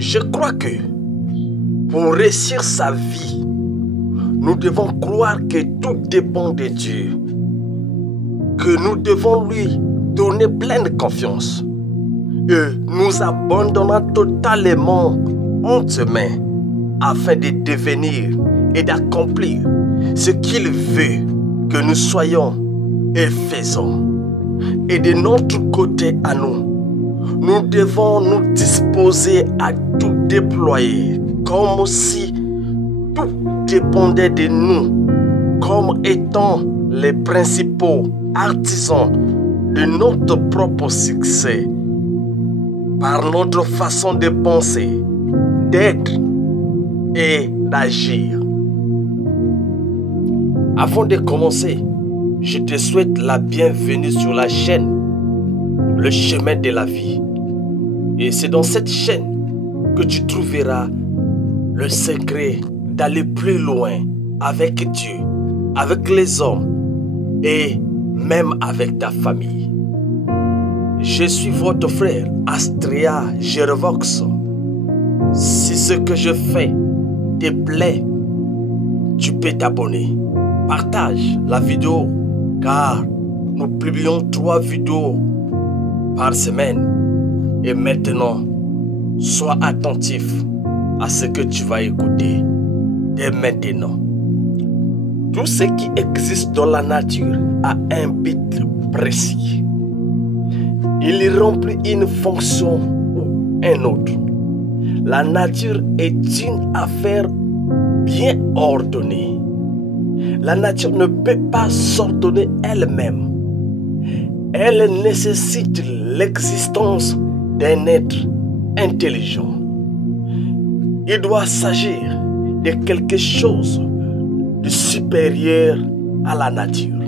Je crois que pour réussir sa vie, nous devons croire que tout dépend de Dieu, que nous devons lui donner pleine confiance et nous abandonnons totalement entre ses mains afin de devenir et d'accomplir ce qu'il veut que nous soyons et faisons. Et de notre côté à nous, nous devons nous disposer à tout déployer comme si tout dépendait de nous, comme étant les principaux artisans de notre propre succès, par notre façon de penser, d'être et d'agir. Avant de commencer, je te souhaite la bienvenue sur la chaîne Le Chemin de la Vie. Et c'est dans cette chaîne que tu trouveras le secret d'aller plus loin avec Dieu, avec les hommes et même avec ta famille. Je suis votre frère Astrea Gerevox. Si ce que je fais te plaît, tu peux t'abonner. Partage la vidéo car nous publions 3 vidéos par semaine. Et maintenant, sois attentif à ce que tu vas écouter dès maintenant. Tout ce qui existe dans la nature a un but précis. Il remplit une fonction ou un autre. La nature est une affaire bien ordonnée. La nature ne peut pas s'ordonner elle-même. Elle nécessite l'existence d'un être intelligent. Il doit s'agir de quelque chose de supérieur à la nature,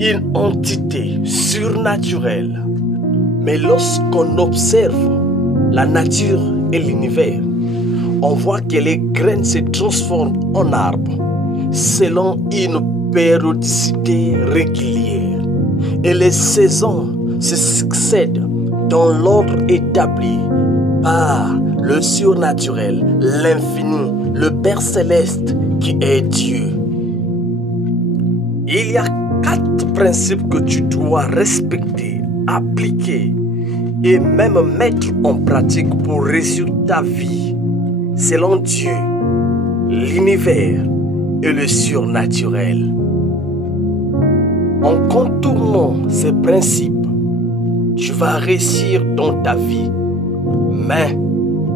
une entité surnaturelle. Mais lorsqu'on observe la nature et l'univers, on voit que les graines se transforment en arbres selon une périodicité régulière et les saisons se succèdent dans l'ordre établi par le surnaturel, l'infini, le Père céleste qui est Dieu. Il y a 4 principes que tu dois respecter, appliquer et même mettre en pratique pour réussir ta vie selon Dieu, l'univers et le surnaturel. En contournant ces principes, tu vas réussir dans ta vie, mais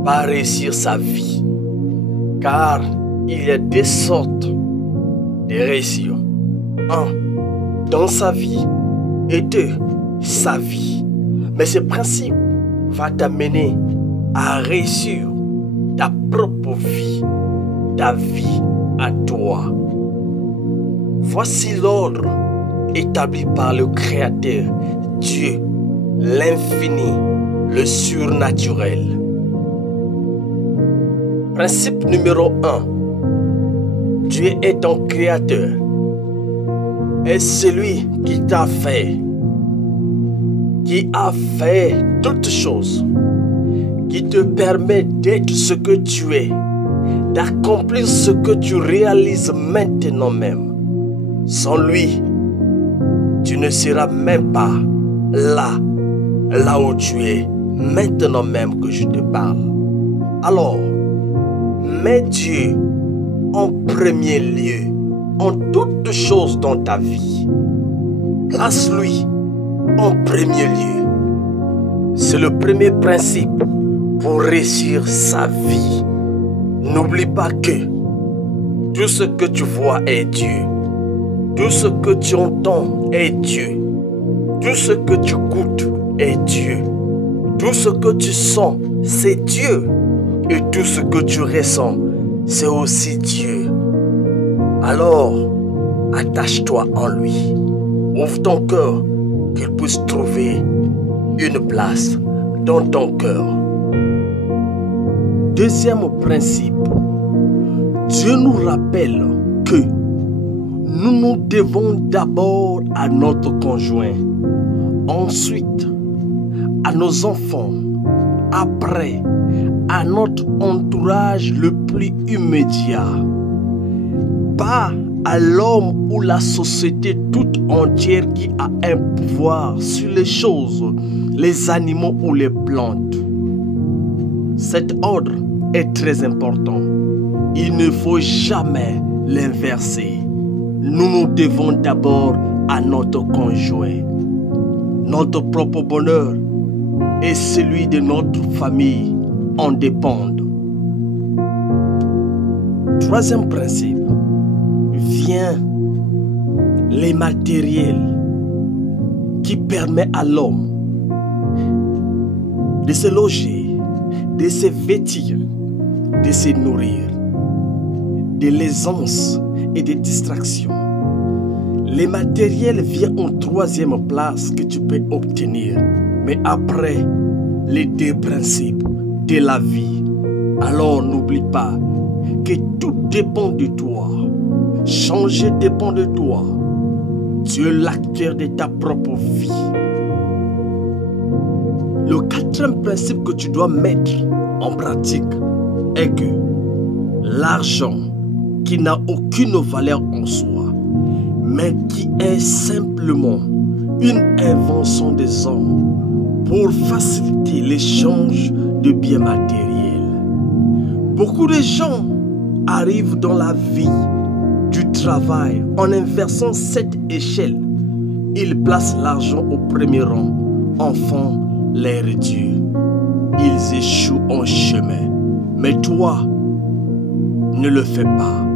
pas réussir sa vie. Car il y a 2 sortes de réussir. 1. Dans sa vie et 2. Sa vie. Mais ce principe va t'amener à réussir ta propre vie, ta vie à toi. Voici l'ordre établi par le Créateur, Dieu, l'infini, le surnaturel. Principe numéro 1. Dieu est ton Créateur et celui qui t'a fait, qui a fait toutes choses, qui te permet d'être ce que tu es, d'accomplir ce que tu réalises maintenant même. Sans lui, tu ne seras même pas là où tu es, maintenant même que je te parle. Alors, mets Dieu en premier lieu, en toutes choses dans ta vie. Place-lui en premier lieu. C'est le premier principe pour réussir sa vie. N'oublie pas que tout ce que tu vois est Dieu. Tout ce que tu entends est Dieu. Tout ce que tu goûtes est Dieu. Tout ce que tu sens, c'est Dieu. Et tout ce que tu ressens, c'est aussi Dieu. Alors, attache-toi en lui. Ouvre ton cœur, qu'il puisse trouver une place dans ton cœur. Deuxième principe, Dieu nous rappelle que nous nous devons d'abord à notre conjoint, ensuite à nos enfants après à notre entourage le plus immédiat, pas à l'homme ou la société toute entière qui a un pouvoir sur les choses, les animaux ou les plantes. Cet ordre est très important. Il ne faut jamais l'inverser. Nous nous devons d'abord à notre conjoint. Notre propre bonheur et celui de notre famille en dépendent. Troisième principe, vient les matériels qui permettent à l'homme de se loger, de se vêtir, de se nourrir, de l'aisance et des distractions. Les matériels viennent en troisième place que tu peux obtenir, mais après les deux principes de la vie. Alors n'oublie pas que tout dépend de toi. Changer dépend de toi. Tu es l'acteur de ta propre vie. Le quatrième principe que tu dois mettre en pratique est que l'argent qui n'a aucune valeur en soi, mais qui est simplement une invention des hommes pour faciliter l'échange de biens matériels. Beaucoup de gens arrivent dans la vie du travail en inversant cette échelle. Ils placent l'argent au premier rang, enfant les réduire. Ils échouent en chemin. Mais toi, ne le fais pas,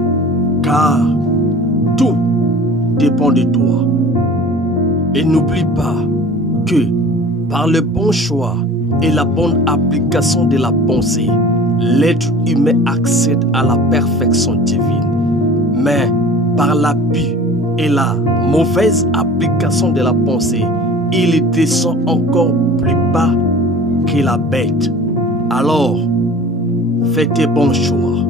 car tout dépend de toi. Et n'oublie pas que par le bon choix et la bonne application de la pensée, l'être humain accède à la perfection divine. Mais par l'abus et la mauvaise application de la pensée, il descend encore plus bas que la bête. Alors, fais tes bons choix.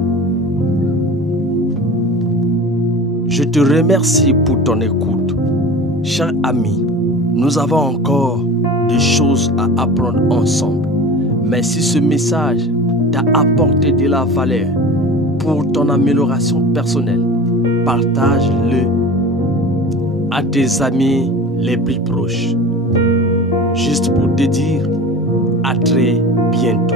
Je te remercie pour ton écoute. Cher ami, nous avons encore des choses à apprendre ensemble. Mais si ce message t'a apporté de la valeur pour ton amélioration personnelle, partage-le à tes amis les plus proches. Juste pour te dire à très bientôt.